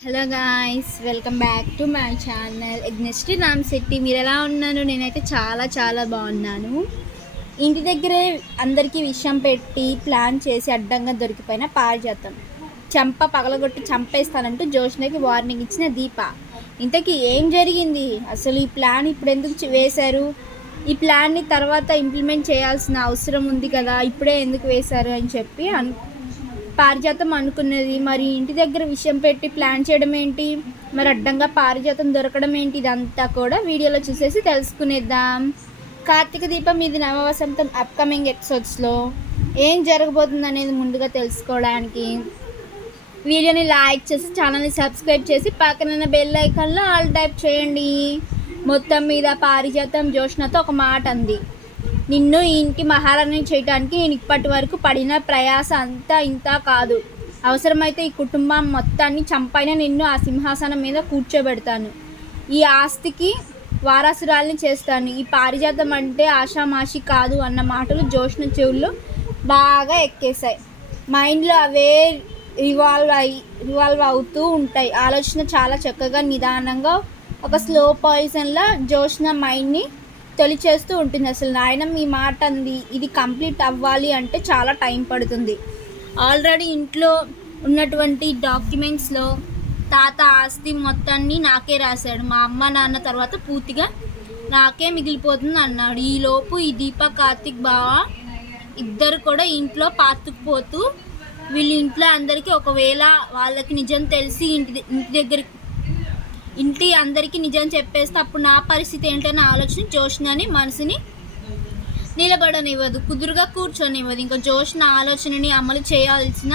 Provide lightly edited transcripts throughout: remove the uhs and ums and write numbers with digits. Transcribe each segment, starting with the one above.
Hello guys, welcome back to my channel against Ram Shetty. మీరు ఎలా ఉన్నారు? నేనైతే చాలా బాగున్నాను. ఇంటి దగ్గరే అందరికీ విషయం పెట్టి ప్లాన్ చేసి అడ్డంగా దొరికిపోయిన పారిజాతం చెంప పగలగొట్టి చంపేస్తానంటూ జోష్నకి వార్నింగ్ ఇచ్చిన దీప. ఇంతకీ ఏం జరిగింది? అసలు ఈ ప్లాన్ ఇప్పుడు ఎందుకు వేశారు? ఈ ప్లాన్ని తర్వాత ఇంప్లిమెంట్ చేయాల్సిన అవసరం ఉంది కదా, ఇప్పుడే ఎందుకు వేశారు అని చెప్పి పారిజాతం అనుకున్నది. మరి ఇంటి దగ్గర విషయం పెట్టి ప్లాన్ చేయడం ఏంటి, మరి అడ్డంగా పారిజాతం దొరకడం ఏంటి, ఇదంతా కూడా వీడియోలో చూసేసి తెలుసుకునేద్దాం. కార్తీక దీపం ఇది నవవసంతం అప్కమింగ్ ఎపిసోడ్స్లో ఏం జరగబోతుంది అనేది ముందుగా తెలుసుకోవడానికి వీడియోని లైక్ చేసి ఛానల్ని సబ్స్క్రైబ్ చేసి పక్కన బెల్ ఐకాన్లో ఆల్ టైప్ చేయండి. మొత్తం మీద పారిజాతం జోష్నతో ఒక మాట అంది. నిన్ను ఈ ఇంటి మహారాణి చేయడానికి నేను ఇప్పటి వరకు పడిన ప్రయాస అంతా ఇంత కాదు. అవసరమైతే ఈ కుటుంబం మొత్తాన్ని చంపైనా నిన్ను ఆ సింహాసనం మీద కూర్చోబెడతాను. ఈ ఆస్తికి వారసురాల్ని చేస్తాను. ఈ పారిజాతం అంటే ఆషామాషి కాదు అన్న మాటలు జోష్న చెవుల్లో బాగా ఎక్కేశాయి. మైండ్లో అవే రివాల్వ్ అవుతూ ఉంటాయి. ఆలోచన చాలా చక్కగా నిదానంగా ఒక స్లో పాయిజన్లా జోష్న మైండ్ని తొలిచేస్తూ ఉంటుంది. అసలు నాయనం ఈ మాట అంది, ఇది కంప్లీట్ అవ్వాలి అంటే చాలా టైం పడుతుంది. ఆల్రెడీ ఇంట్లో ఉన్నటువంటి డాక్యుమెంట్స్లో తాత ఆస్తి మొత్తాన్ని నాకే రాశాడు. మా అమ్మ నాన్న తర్వాత పూర్తిగా నాకే మిగిలిపోతుంది అన్నాడు. ఈలోపు ఈ దీప కార్తిక్ బావ ఇద్దరు కూడా ఇంట్లో పాతుకుపోతూ వీళ్ళ ఇంట్లో అందరికీ ఒకవేళ వాళ్ళకి నిజం తెలిసి ఇంటి అందరికీ నిజం చెప్పేస్తే అప్పుడు నా పరిస్థితి ఏంటనే ఆలోచన జోష్నని మనసుని నిలబడనివ్వదు, కుదురుగా కూర్చొనివ్వదు. ఇంకా జోష్న ఆలోచనని అమలు చేయాల్సిన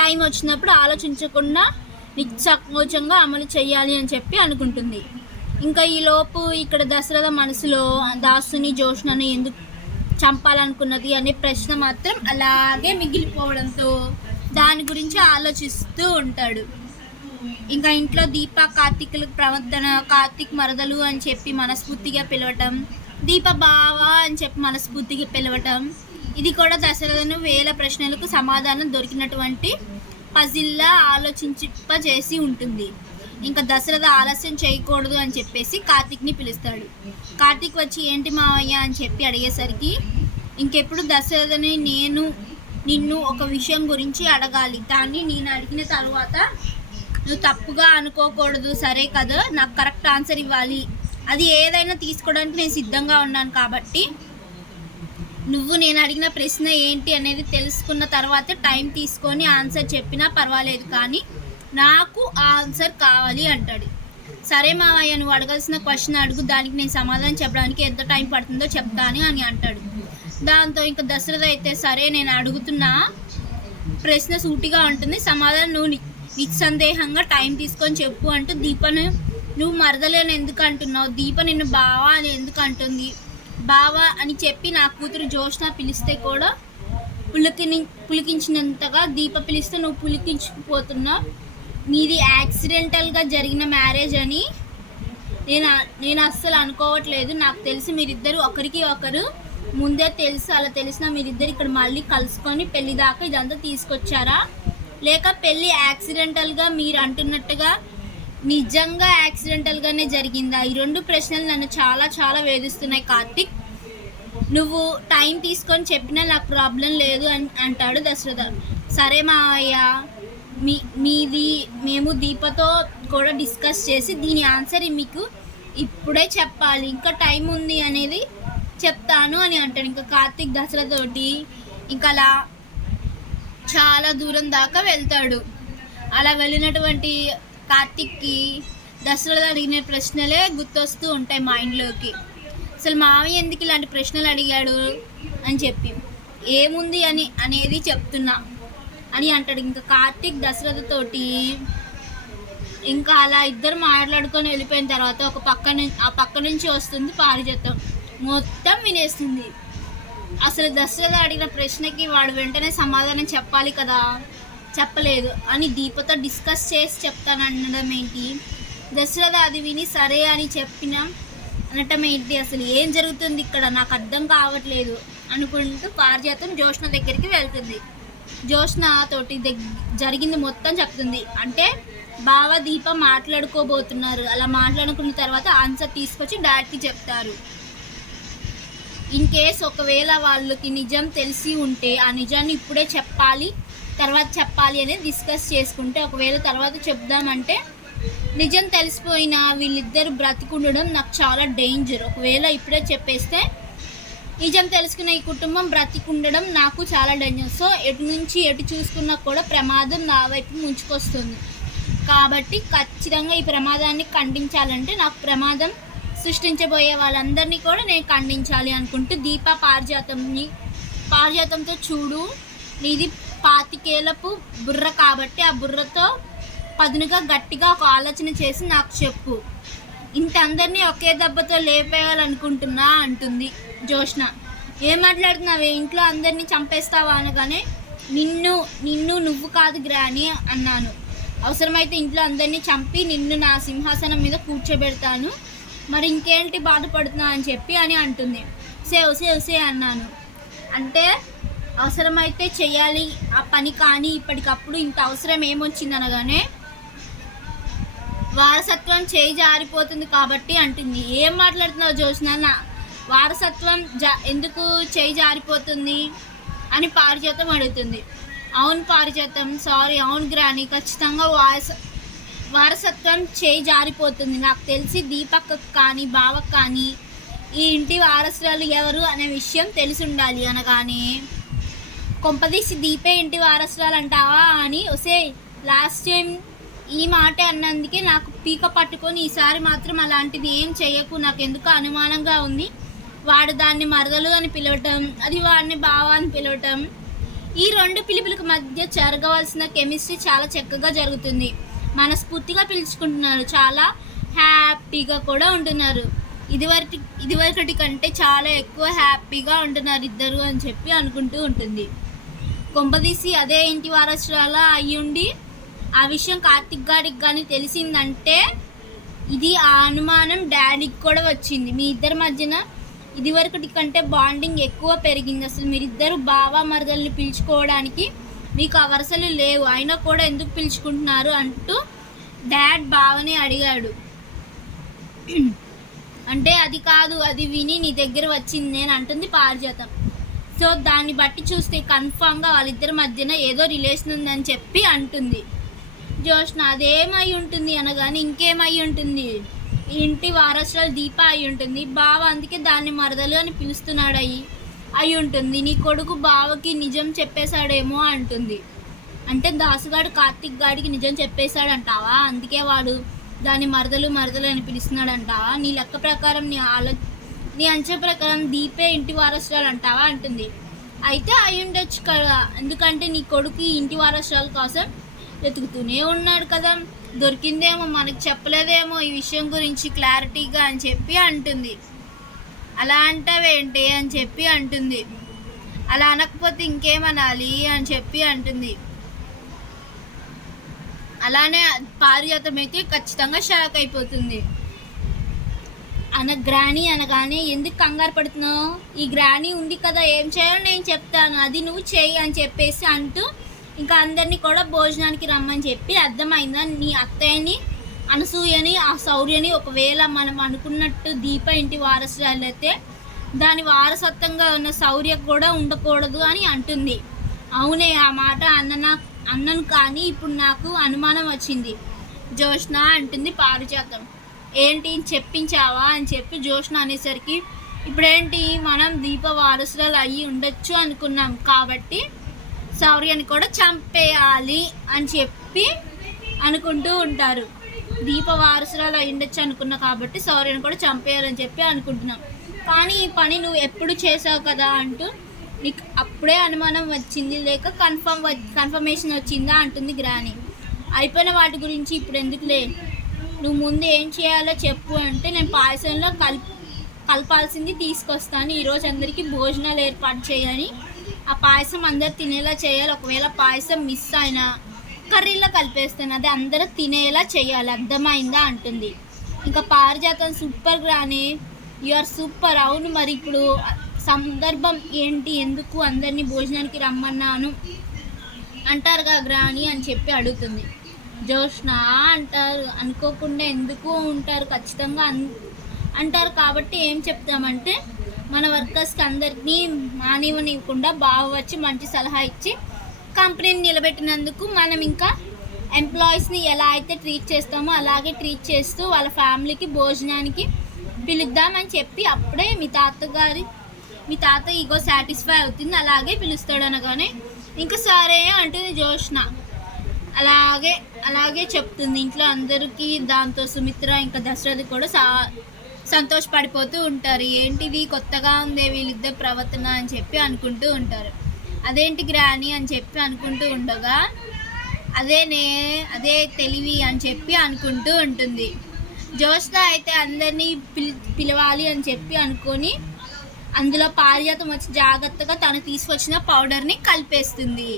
టైం వచ్చినప్పుడు ఆలోచించకుండా నిస్సంకోచంగా అమలు చేయాలి అని చెప్పి అనుకుంటుంది. ఇంకా ఈలోపు ఇక్కడ దశరథ మనసులో దాసుని జోష్నని ఎందుకు చంపాలనుకున్నది అనే ప్రశ్న మాత్రం అలాగే మిగిలిపోవడంతో దాని గురించి ఆలోచిస్తూ ఉంటాడు. ఇంకా ఇంట్లో దీప కార్తీకుల ప్రవర్తన, కార్తీక్ మరదలు అని చెప్పి మనస్ఫూర్తిగా పిలవటం, దీప బావ అని చెప్పి మనస్ఫూర్తిగా పిలవటం, ఇది కూడా దశరథను వేల ప్రశ్నలకు సమాధానం దొరికినటువంటి పజిల్లా ఆలోచింపజేసి ఉంటుంది. ఇంకా దశరథ ఆలస్యం చేయకూడదు అని చెప్పేసి కార్తీక్ని పిలుస్తాడు. కార్తీక్ వచ్చి ఏంటి మావయ్య అని చెప్పి అడిగేసరికి ఇంకెప్పుడు దశరథని నిన్ను ఒక విషయం గురించి అడగాలి, దాన్ని నేను అడిగిన తర్వాత నువ్వు తప్పుగా అనుకోకూడదు, సరే కదా, నాకు కరెక్ట్ ఆన్సర్ ఇవ్వాలి, అది ఏదైనా తీసుకోవడానికి నేను సిద్ధంగా ఉన్నాను. కాబట్టి నువ్వు నేను అడిగిన ప్రశ్న ఏంటి అనేది తెలుసుకున్న తర్వాత టైం తీసుకొని ఆన్సర్ చెప్పినా పర్వాలేదు, కానీ నాకు ఆ ఆన్సర్ కావాలి అంటాడు. సరే మావయ్య, నువ్వు అడగాల్సిన క్వశ్చన్ అడుగు, దానికి నేను సమాధానం చెప్పడానికి ఎంత టైం పడుతుందో చెప్తాను అని అంటాడు. దాంతో ఇంకా దశరథ అయితే సరే నేను అడుగుతున్న ప్రశ్న సూటిగా ఉంటుంది, సమాధానం నువ్వు నిస్సందేహంగా టైం తీసుకొని చెప్పు అంటూ దీపను నువ్వు మరదలేని ఎందుకు అంటున్నావు, దీప నిన్ను బావా అని ఎందుకు అంటుంది, బావా అని చెప్పి నా కూతురు జోష్న పిలిస్తే కూడా పులికించినంతగా దీప పిలిస్తే నువ్వు పులికించుకుపోతున్నావు, నీది యాక్సిడెంటల్గా జరిగిన మ్యారేజ్ అని నేను అస్సలు అనుకోవట్లేదు. నాకు తెలిసి మీరిద్దరు ఒకరికి ఒకరు ముందే తెలుసు, అలా తెలిసిన మీరిద్దరు ఇక్కడ మళ్ళీ కలుసుకొని పెళ్లి దాకా ఇదంతా తీసుకొచ్చారా, లేక పెళ్ళి యాక్సిడెంటల్గా మీరు అంటున్నట్టుగా నిజంగా యాక్సిడెంటల్గానే జరిగిందా? ఈ రెండు ప్రశ్నలు నన్ను చాలా వేధిస్తున్నాయి కార్తిక్. నువ్వు టైం తీసుకొని చెప్పినా నాకు ప్రాబ్లం లేదు అని అంటాడు దశరథ. సరే మావయ్య, మేము దీపతో కూడా డిస్కస్ చేసి దీని ఆన్సర్ మీకు ఇప్పుడే చెప్పాలి, ఇంకా టైం ఉంది అనేది చెప్తాను అని అంటాడు. ఇంకా కార్తిక్ దశరథతోటి ఇంకా అలా చాలా దూరం దాకా వెళ్తాడు. అలా వెళ్ళినటువంటి కార్తిక్కి దశరథ అడిగిన ప్రశ్నలే గుర్తొస్తూ ఉంటాయి మైండ్లోకి. అసలు మావయ్య ఎందుకు ఇలాంటి ప్రశ్నలు అడిగాడు అని చెప్పి ఏముంది అనేది చెప్తున్నా అని అంటాడు. ఇంకా కార్తిక్ దశరథతోటి ఇంకా అలా ఇద్దరు మాట్లాడుకొని వెళ్ళిపోయిన తర్వాత ఆ పక్క నుంచి వస్తుంది పారిజాతం, మొత్తం వినేస్తుంది. అసలు దశరథ అడిగిన ప్రశ్నకి వాడు వెంటనే సమాధానం చెప్పాలి కదా, చెప్పలేదు అని దీపతో డిస్కస్ చేసి చెప్తాననడం ఏంటి, దశరథ అది విని సరే అని అనటం ఏంటి, అసలు ఏం జరుగుతుంది ఇక్కడ నాకు అర్థం కావట్లేదు అనుకుంటూ పారిజాతం జోష్న దగ్గరికి వెళ్తుంది. జోష్న తోటి జరిగింది మొత్తం చెప్తుంది. అంటే బావ దీప మాట్లాడుకోబోతున్నారు. అలా మాట్లాడుకున్న తర్వాత ఆన్సర్ తీసుకొచ్చి డాడీకి చెప్తారు. ఇన్ కేస్ ఒకవేళ వాళ్ళకి నిజం తెలిసి ఉంటే ఆ నిజాన్ని ఇప్పుడే చెప్పాలి, తర్వాత చెప్పాలి అనేది డిస్కస్ చేసుకుంటే, ఒకవేళ తర్వాత చెప్దామంటే నిజం తెలిసిపోయినా వీళ్ళిద్దరు బ్రతికుండడం నాకు చాలా డేంజర్. ఒకవేళ ఇప్పుడే చెప్పేస్తే నిజం తెలుసుకున్న ఈ కుటుంబం బ్రతికుండడం నాకు చాలా డేంజర్. సో ఎటు నుంచి ఎటు చూసుకున్నా కూడా ప్రమాదం నా వైపు ముంచుకొస్తుంది. కాబట్టి ఖచ్చితంగా ఈ ప్రమాదాన్ని ఖండించాలంటే నాకు ప్రమాదం సృష్టించబోయే వాళ్ళందరినీ కూడా నేను ఖండించాలి అనుకుంటూ దీప పారిజాతంతో చూడు, నీది 25 బుర్ర కాబట్టి ఆ బుర్రతో పదునుగా గట్టిగా ఒక ఆలోచన చేసి నాకు చెప్పు. ఇంత అందరినీ ఒకే దెబ్బతో లేపేయాలనుకుంటున్నా అంటుంది జోష్న. ఏం మాట్లాడుతున్నావే, ఇంట్లో అందరినీ చంపేస్తావా అనగానే నిన్ను నువ్వు కాదు గ్రాని అన్నాను. అవసరమైతే ఇంట్లో అందరినీ చంపి నిన్ను నా సింహాసనం మీద కూర్చోబెడతాను, మరి ఇంకేంటి బాధపడుతున్నా అని చెప్పి అని అంటుంది. సే అన్నాను. అంటే అవసరమైతే చెయ్యాలి ఆ పని, కానీ ఇప్పటికప్పుడు ఇంత అవసరం ఏమొచ్చింది అనగానే వారసత్వం చేయి జారిపోతుంది కాబట్టి అంటుంది. ఏం మాట్లాడుతున్నావు జోష్న, వారసత్వం ఎందుకు చేయి జారిపోతుంది అని పారిజాతం అడుగుతుంది. అవును పారిజాతం, సారీ, అవును గ్రాని, ఖచ్చితంగా వారసత్వం చేయి జారిపోతుంది. నాకు తెలిసి దీపక్ కానీ బావకు కానీ ఈ ఇంటి వారసురాలు ఎవరు అనే విషయం తెలిసి ఉండాలి అనగానే కొంపదీసి దీపే ఇంటి వారసురాలు అంటావా అని, ఒసే లాస్ట్ టైం ఈ మాట అన్నందుకే నాకు పీక పట్టుకొని ఈసారి మాత్రం అలాంటిది ఏం చెయ్యకు, నాకు ఎందుకు అనుమానంగా ఉంది. వాడు దాన్ని మరదలు అని పిలవటం, అది వాడిని బావ అని పిలవటం, ఈ 2 పిలుపులకు మధ్య జరగవలసిన కెమిస్ట్రీ చాలా చక్కగా జరుగుతుంది. మనస్ఫూర్తిగా పిలుచుకుంటున్నారు, చాలా హ్యాపీగా కూడా ఉంటున్నారు. ఇదివరకటి కంటే చాలా ఎక్కువ హ్యాపీగా ఉంటున్నారు ఇద్దరు అని చెప్పి అనుకుంటూ ఉంటుంది. కొంపదీసి అదే ఇంటి వారసురాల అయ్యుండి ఆ విషయం కార్తిక్ గారికి కానీ తెలిసిందంటే ఇది ఆ అనుమానం డాడీకి కూడా వచ్చింది. మీ ఇద్దరి మధ్యన ఇదివరకటి కంటే బాండింగ్ ఎక్కువ పెరిగింది. అసలు మీరిద్దరు బావ మరదల్ని పిలుచుకోవడానికి మీకు ఆ వరుసలు లేవు, అయినా కూడా ఎందుకు పిలుచుకుంటున్నారు అంటూ డాడ్ బావని అడిగాడు. అంటే అది కాదు, అది విని నీ దగ్గర వచ్చింది నేను అంటుంది పారిజాతం. సో దాన్ని బట్టి చూస్తే కన్ఫామ్గా వాళ్ళిద్దరి మధ్యన ఏదో రిలేషన్ ఉందని చెప్పి అంటుంది జోష్న. అదేమై ఉంటుంది అనగానే ఇంకేమై ఉంటుంది, ఈ ఇంటి వారసురాలు దీప అయి ఉంటుంది, బావ అందుకే దాన్ని మరదలు అని పిలుస్తున్నాడు అయి ఉంటుంది, నీ కొడుకు బావకి నిజం చెప్పేశాడేమో అంటుంది. అంటే దాసుగాడు కార్తిక్ గాడికి నిజం చెప్పేశాడంటావా, అందుకే వాడు దాన్ని మరదలు అని పిలుస్తున్నాడంటావా, నీ లెక్క ప్రకారం నీ అంచే ప్రకారం దీపే ఇంటి వారసురాలు అంటావా అంటుంది. అయితే అయి ఉండొచ్చు కదా, ఎందుకంటే నీ కొడుకు ఇంటి వారసురాల కోసం వెతుకుతూనే ఉన్నాడు కదా, దొరికిందేమో, మనకు చెప్పలేదేమో ఈ విషయం గురించి క్లారిటీగా అని చెప్పి అంటుంది. అలా అంటావేంటి అని చెప్పి అంటుంది. అలా అనకపోతే ఇంకేమనాలి అని చెప్పి అంటుంది. అలానే పారిజాతం అయితే ఖచ్చితంగా షాక్ అయిపోతుంది. గ్రాని అనగానే ఎందుకు కంగారు పడుతున్నావు, ఈ గ్రాని ఉంది కదా, ఏం చేయాలో నేను చెప్తాను, అది నువ్వు చేయి అని చెప్పేసి అంటూ ఇంకా అందరినీ కూడా భోజనానికి రమ్మని చెప్పి, అర్థమైందా నీ అత్తయ్యని అనసూయని ఆ శౌర్యని ఒకవేళ మనం అనుకున్నట్టు దీప ఇంటి వారసురాలు అయితే దాని వారసత్వంగా ఉన్న శౌర్య కూడా ఉండకూడదు అని అంటుంది. అవునే, ఆ మాట అన్నను కానీ ఇప్పుడు నాకు అనుమానం వచ్చింది జోష్న అంటుంది పారిజాతం. ఏంటి చెప్పించావా అని చెప్పి జోష్న అనేసరికి, ఇప్పుడేంటి మనం దీప వారసురాలు అయ్యి ఉండొచ్చు అనుకున్నాం కాబట్టి శౌర్యని కూడా చంపేయాలి అని చెప్పి అనుకుంటూ ఉంటారు. దీప వారసురాలు అయి ఉండొచ్చు అనుకున్నా కాబట్టి శౌర్యని కూడా చంపేయాలని చెప్పి అనుకుంటున్నాం. కానీ ఈ పని నువ్వు ఎప్పుడు చేసావు కదా అంటూ నీకు అప్పుడే అనుమానం వచ్చింది లేక కన్ఫర్మేషన్ వచ్చిందా అంటుంది గ్రాని. అయిపోయిన వాటి గురించి ఇప్పుడు ఎందుకులే, నువ్వు ముందు ఏం చేయాలో చెప్పు అంటే నేను పాయసంలో కలపాల్సింది తీసుకొస్తాను, ఈరోజు అందరికీ భోజనాలు ఏర్పాటు చేయని, ఆ పాయసం అందరు తినేలా చేయాలి, ఒకవేళ పాయసం మిస్ అయినా కర్రీలో కలిపేస్తాను, అది అందరూ తినేలా చేయాలి, అర్థమైందా అంటుంది. ఇంకా పారిజాతం సూపర్ గ్రాని, యు ఆర్ సూపర్. అవును, మరి ఇప్పుడు సందర్భం ఏంటి, ఎందుకు అందరినీ భోజనానికి రమ్మన్నాను అంటారుగా గ్రాని అని చెప్పి అడుగుతుంది. జోష్న అంటారు, అనుకోకుండా ఎందుకు ఉంటారు, ఖచ్చితంగా అంటారు. కాబట్టి ఏం చెప్తామంటే మన వర్కర్స్కి అందరినీ మానివ్వనివ్వకుండా బాగా వచ్చి మంచి సలహా ఇచ్చి కంపెనీని నిలబెట్టినందుకు మనం ఇంకా ఎంప్లాయీస్ని ఎలా అయితే ట్రీట్ చేస్తామో అలాగే ట్రీట్ చేస్తూ వాళ్ళ ఫ్యామిలీకి భోజనానికి పిలుద్దామని చెప్పి అప్పుడే మీ తాత ఈగో సాటిస్ఫై అవుతుంది, అలాగే పిలుస్తాడు అనగానే ఇంకా సరే అంటుంది జోష్న. అలాగే చెప్తుంది ఇంట్లో అందరికీ. దాంతో సుమిత్ర ఇంకా దశరథ్ కూడా సంతోషపడిపోతూ ఉంటారు. ఏంటిది కొత్తగా ఉందే వీళ్ళిద్దరు ప్రవర్తన అని చెప్పి అనుకుంటూ ఉంటారు. అదేంటి గ్రాని అని చెప్పి అనుకుంటూ ఉండగా అదే తెలివి అని చెప్పి అనుకుంటూ ఉంటుంది. జోష్న అయితే అందరినీ పిలవాలి అని చెప్పి అనుకొని అందులో పారిజాతం వచ్చి జాగ్రత్తగా తను తీసుకొచ్చిన పౌడర్ని కలిపేస్తుంది.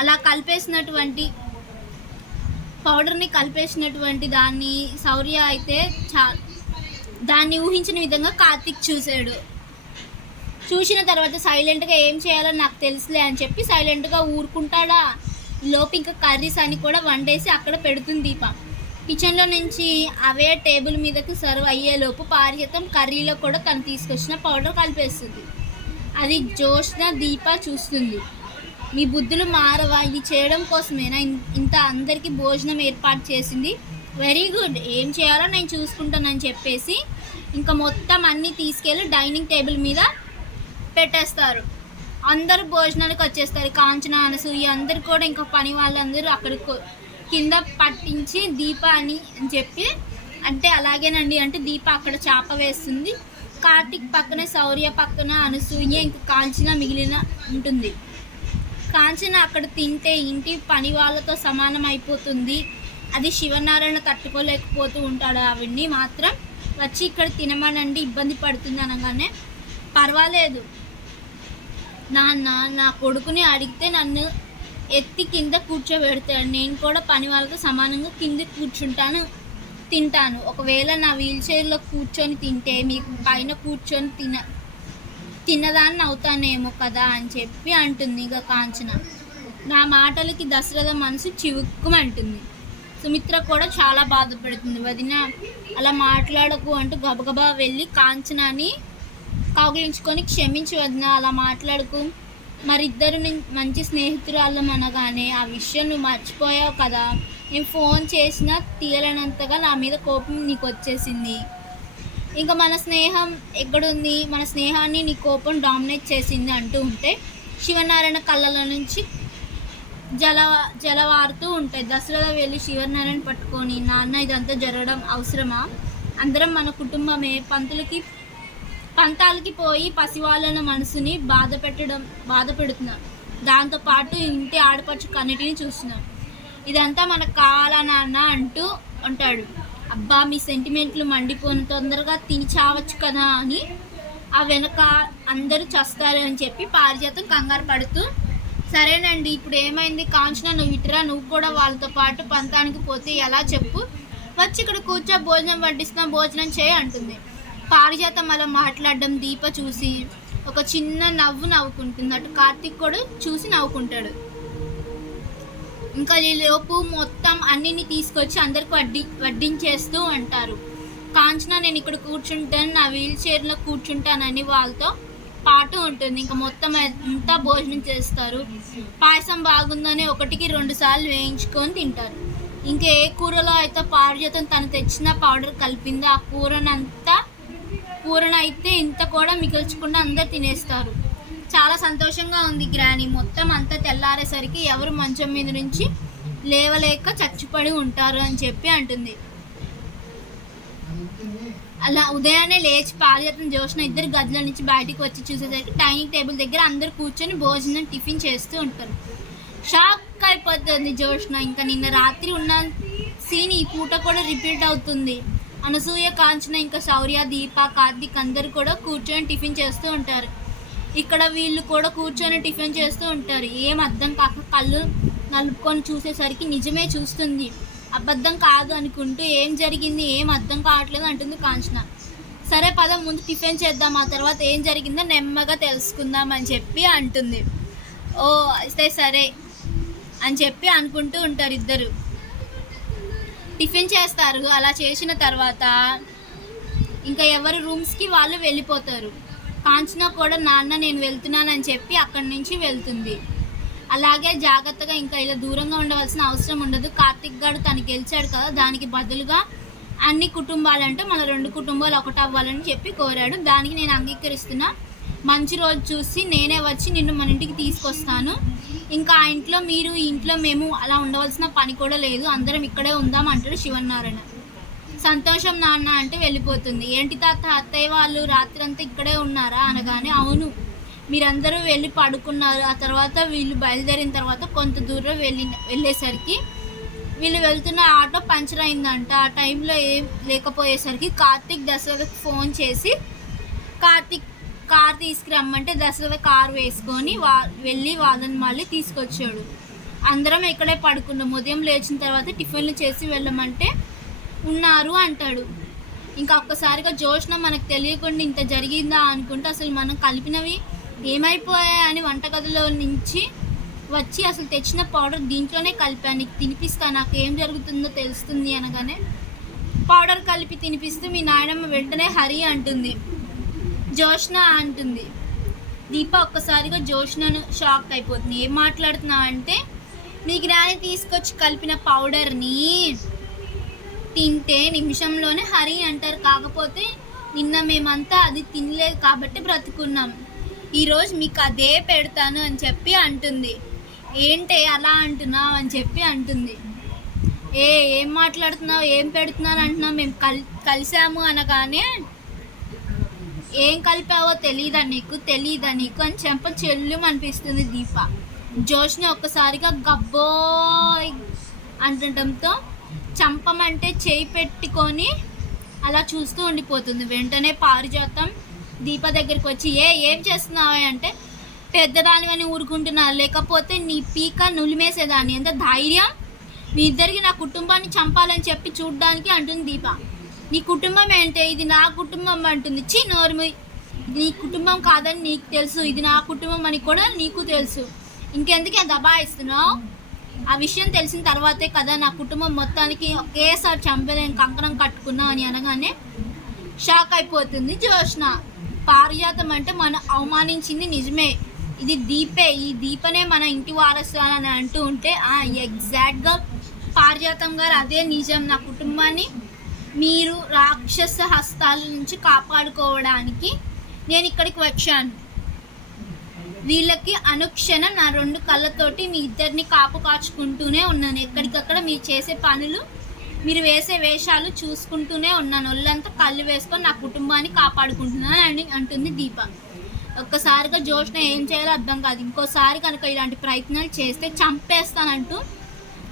అలా కలిపేసినటువంటి దాన్ని శౌర్య అయితే దాన్ని ఊహించిన విధంగా కార్తిక్ చూసిన తర్వాత సైలెంట్గా ఏం చేయాలో నాకు తెలుసులే అని చెప్పి సైలెంట్గా ఊరుకుంటాడా. లోపు ఇంకా కర్రీస్ అని కూడా వండేసి అక్కడ పెడుతుంది దీప. కిచెన్లో నుంచి అవే టేబుల్ మీదకి సర్వ్ అయ్యేలోపు పారిజాతం కర్రీలో కూడా తను తీసుకొచ్చిన పౌడర్ కలిపేస్తుంది. అది జోష్న దీప చూస్తుంది. మీ బుద్ధులు మారవా, ఇది చేయడం కోసమేనా ఇంత అందరికీ భోజనం ఏర్పాటు చేసింది, వెరీ గుడ్, ఏం చేయాలో నేను చూసుకుంటానని చెప్పేసి ఇంకా మొత్తం అన్నీ తీసుకెళ్ళి డైనింగ్ టేబుల్ మీద పెట్టేస్తారు. అందరూ భోజనానికి వచ్చేస్తారు. కాంచన, అనసూయ అందరు కూడా ఇంకా పని వాళ్ళందరూ అక్కడ కింద పట్టించి దీప అని చెప్పి అంటే అలాగేనండి అంటే దీప అక్కడ చాప వేస్తుంది. కార్తిక్ పక్కన, శౌర్య పక్కన అనసూయ ఇంకా కాంచన మిగిలిన ఉంటుంది. కాంచన అక్కడ తింటే ఇంటి పని వాళ్ళతో సమానం అయిపోతుంది. అది శివనారాయణ తట్టుకోలేకపోతూ ఉంటాడు. ఆవిడ్ని మాత్రం వచ్చి ఇక్కడ తినమనండి, ఇబ్బంది పడుతుంది అనగానే పర్వాలేదు నాన్న, నా కొడుకుని అడిగితే నన్ను ఎత్తి కింద కూర్చోబెడతాడు, నేను కూడా పని వాళ్ళతో సమానంగా కింద తింటాను. ఒకవేళ నా వీల్ చైర్లో కూర్చొని తింటే మీకు పైన కూర్చొని తిన్నదాన్ని అవుతానేమో కదా అని చెప్పి అంటుంది. ఇక కాంచన నా మాటలకి దశరథ మనసు చివుక్కుమంటుంది. సుమిత్ర కూడా చాలా బాధపడుతుంది. వదిన అలా మాట్లాడకు అంటూ గబగబా వెళ్ళి కాంచనాని కౌగిలించుకొని క్షమించి వదిన అలా మాట్లాడకు, మరిద్దరు మంచి స్నేహితురాళ్ళం అనగానే ఆ విషయం నువ్వు మర్చిపోయావు కదా, నేను ఫోన్ చేసినా తీయలేనంతగా నా మీద కోపం నీకు వచ్చేసింది. ఇంకా మన స్నేహం ఎక్కడుంది, మన స్నేహాన్ని నీ కోపం డామినేట్ చేసింది అంటూ ఉంటే శివనారాయణ కళ్ళలో నుంచి జలవారుతూ ఉంటాయి. దసరా వెళ్ళి శివనారాయణ పట్టుకొని నాన్న ఇదంతా జరగడం అవసరమా, అందరం మన కుటుంబమే, పంతాలకి పోయి పసివాళ్ళన మనసుని బాధపెడుతున్నాం, దాంతోపాటు ఇంటి ఆడపడుచు కన్నిటిని చూస్తున్నాం, ఇదంతా మనకు కావాలా నాన్న అంటూ ఉంటాడు. అబ్బా మీ సెంటిమెంట్లు మండిపోను, తొందరగా తిని చావచ్చు కదా అని ఆ వెనక అందరూ చస్తారు అని చెప్పి పారిజాతం కంగారు పడుతూ సరేనండి ఇప్పుడు ఏమైంది కాంచన, నువ్వు ఇటురా, నువ్వు కూడా వాళ్ళతో పాటు పంతానికి పోతే ఎలా చెప్పు, వచ్చి ఇక్కడ కూర్చో, భోజనం వడ్డిస్తాం, భోజనం చేయి అంటుంది. పారిజాతం అలా మాట్లాడడం దీప చూసి ఒక చిన్న నవ్వుకుంటుంది. అటు కార్తిక్ కూడా చూసి నవ్వుకుంటాడు. ఇంకా లోపు మొత్తం అన్నిని తీసుకొచ్చి అందరికి వడ్డించేస్తూ అంటారు. కాంచన నేను ఇక్కడ కూర్చుంటాను, నా వీల్ చైర్లో కూర్చుంటానని వాళ్ళతో పాటు ఉంటుంది. ఇంకా మొత్తం అంతా భోజనం చేస్తారు. పాయసం బాగుందని 1-2 సార్లు వేయించుకొని తింటారు. ఇంకా ఏ కూరలో అయితే పారిజాతం తను తెచ్చిన పౌడర్ కలిపిందో ఆ కూరనైతే ఇంత కూడా మిగిల్చకుండా అందరు తినేస్తారు. చాలా సంతోషంగా ఉంది గ్రాని. మొత్తం అంతా తెల్లారేసరికి ఎవరు మంచం మీద నుంచి లేవలేక చచ్చిపడి ఉంటారు అని చెప్పి అంటుంది. అలా ఉదయాన్నే లేచి పారిజాతం జోష్న ఇద్దరు గదిలో నుంచి బయటికి వచ్చి చూసేసరికి డైనింగ్ టేబుల్ దగ్గర అందరు కూర్చొని భోజనం టిఫిన్ చేస్తూ ఉంటారు. షాక్ అయిపోతుంది జోష్న. ఇంకా నిన్న రాత్రి ఉన్న సీన్ ఈ పూట కూడా రిపీట్ అవుతుంది. అనసూయ, కాంచన, ఇంకా శౌర్య, దీప, కార్తిక్ అందరు కూడా కూర్చొని టిఫిన్ చేస్తూ ఉంటారు. ఇక్కడ వీళ్ళు కూడా కూర్చొని టిఫిన్ చేస్తూ ఉంటారు. ఏం అర్థం కాక కళ్ళు నలుపుకొని చూసేసరికి నిజమే చూస్తుంది, అబద్ధం కాదు అనుకుంటూ ఏం జరిగింది ఏం అర్థం కావట్లేదు అంటుంది కాంచన. సరే పద ముందు టిఫిన్ చేద్దాం, ఆ తర్వాత ఏం జరిగిందో నెమ్మగా తెలుసుకుందాం అని చెప్పి అంటుంది. ఓ అయితే సరే అని చెప్పి అనుకుంటూ ఉంటారు ఇద్దరు. టిఫిన్ చేస్తారు. అలా చేసిన తర్వాత ఇంకా ఎవరి రూమ్స్కి వాళ్ళు వెళ్ళిపోతారు. కాంచన కూడా నాన్న నేను వెళ్తున్నానని చెప్పి అక్కడి నుంచి వెళ్తుంది. అలాగే జాగ్రత్తగా ఇంకా ఇలా దూరంగా ఉండవలసిన అవసరం ఉండదు. కార్తిక్ గారు తను గెలిచాడు కదా, దానికి బదులుగా అన్ని కుటుంబాలంటే మన 2 కుటుంబాలు ఒకటి అవ్వాలని చెప్పి కోరాడు. దానికి నేను అంగీకరిస్తున్నా. మంచి రోజు చూసి నేనే వచ్చి నిన్ను మన ఇంటికి తీసుకొస్తాను. ఇంకా ఆ ఇంట్లో మీరు, ఈ ఇంట్లో మేము అలా ఉండవలసిన పని కూడా లేదు, అందరం ఇక్కడే ఉందాం అంటాడు శివనారాయణ. సంతోషం నాన్న అంటే వెళ్ళిపోతుంది. ఏంటి తాత, అత్తయ్య వాళ్ళు రాత్రి అంతా ఇక్కడే ఉన్నారా అనగానే అవును, మీరందరూ వెళ్ళి పడుకున్నారు. ఆ తర్వాత వీళ్ళు బయలుదేరిన తర్వాత కొంత దూరం వెళ్ళేసరికి వీళ్ళు వెళ్తున్న ఆటో పంచర్ అయిందంట. ఆ టైంలో ఏం లేకపోయేసరికి కార్తిక్ దశరథకి ఫోన్ చేసి కార్తిక్ కార్ తీసుకురమ్మంటే దశరథ కార్ వేసుకొని వెళ్ళి వాళ్ళని మళ్ళీ తీసుకొచ్చాడు. అందరం ఇక్కడే పడుకున్నాం. ఉదయం లేచిన తర్వాత టిఫిన్లు చేసి వెళ్ళమంటే ఉన్నారు అంటాడు. ఇంకా ఒక్కసారిగా జోష్న మనకు తెలియకుండా ఇంత జరిగిందా అనుకుంటే అసలు మనం కలిపినవి ఏమైపోయాయని వంటగదిలో నుంచి వచ్చి అసలు తెచ్చిన పౌడర్ దీంట్లోనే కలిపాను, నీకు తినిపిస్తా, నాకు ఏం జరుగుతుందో తెలుస్తుంది అనగానే పౌడర్ కలిపి తినిపిస్తూ మీ నాయనమ్మ వెంటనే హరి అంటుంది. జోష్న అంటుంది. దీప ఒక్కసారిగా జోష్నను షాక్ అయిపోతుంది. ఏం మాట్లాడుతున్నావు అంటే, నీకు రాని తీసుకొచ్చి కలిపిన పౌడర్ని తింటే నిమిషంలోనే హరి అంటారు. కాకపోతే నిన్న మేమంతా అది తినలేదు కాబట్టి బ్రతుకున్నాం. ఈరోజు మీకు అదే పెడతాను అని చెప్పి అంటుంది. ఏంటే అలా అంటున్నావు అని చెప్పి అంటుంది. ఏం మాట్లాడుతున్నావు, ఏం పెడుతున్నాను అంటున్నావు, మేము కలిసాము అనగానే ఏం కలిపావో తెలీదా నీకు అని చెంప చెల్లు అనిపిస్తుంది దీప. జోష్ని ఒక్కసారిగా గబ్బోయ్ అంటుండటంతో చంపమంటే చేయి పెట్టుకొని అలా చూస్తూ ఉండిపోతుంది. వెంటనే పారిజాతం దీప దగ్గరికి వచ్చి ఏం చేస్తున్నావే అంటే, పెద్దదానివని ఊరుకుంటున్నా, లేకపోతే నీ పీక నులిమేసేదాన్ని, ఎంత ధైర్యం మీ ఇద్దరికి నా కుటుంబాన్ని చంపాలని చెప్పి చూడ్డానికి అంటుంది దీప. నీ కుటుంబం ఏంటే, ఇది నా కుటుంబం అంటుంది. నోర్మి, నీ కుటుంబం కాదని నీకు తెలుసు, ఇది నా కుటుంబం అని కూడా నీకు తెలుసు, ఇంకెందుకే దబాయిస్తున్నావు? ఆ విషయం తెలిసిన తర్వాతే కదా నా కుటుంబం మొత్తానికి ఒకేసారి చంపలేని కంకణం కట్టుకున్నావు అని అనగానే షాక్ అయిపోతుంది జోష్న. పారిజాతం అంటే మనం అవమానించింది నిజమే, ఇది దీపే, ఈ దీపనే మన ఇంటి వారసు అని అంటూ ఉంటే ఎగ్జాక్ట్గా పారిజాతం గారు అదే నిజం, నా కుటుంబాన్ని మీరు రాక్షస హస్తాల నుంచి కాపాడుకోవడానికి నేను ఇక్కడికి వచ్చాను. వీళ్ళకి అనుక్షణం నా 2 కళ్ళతోటి మీ ఇద్దరిని కాపు కాచుకుంటూనే ఉన్నాను. ఎక్కడికక్కడ మీరు చేసే పనులు, మీరు వేసే వేషాలు చూసుకుంటూనే ఉన్నాను. ఒళ్ళంతా కళ్ళు వేసుకొని నా కుటుంబాన్ని కాపాడుకుంటున్నాను అని అంటుంది దీప. ఒక్కసారిగా జోష్న ఏం చేయాలో అర్థం కాదు. ఇంకోసారి కనుక ఇలాంటి ప్రయత్నాలు చేస్తే చంపేస్తానంటూ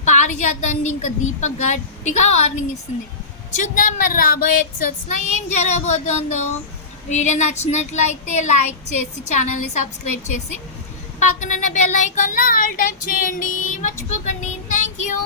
పారిజాతాన్ని ఇంకా దీప గట్టిగా వార్నింగ్ ఇస్తుంది. చూద్దాం మరి రాబోయే ఎపిసోడ్స్లో ఏం జరగబోతుందో. వీడియో నచ్చినట్లయితే లైక్ చేసి ఛానల్ని సబ్స్క్రైబ్ చేసి పక్కనున్న బెల్ ఐకాన్లో ఆల్ ట్యాప్ చేయండి, మర్చిపోకండి. Thank you.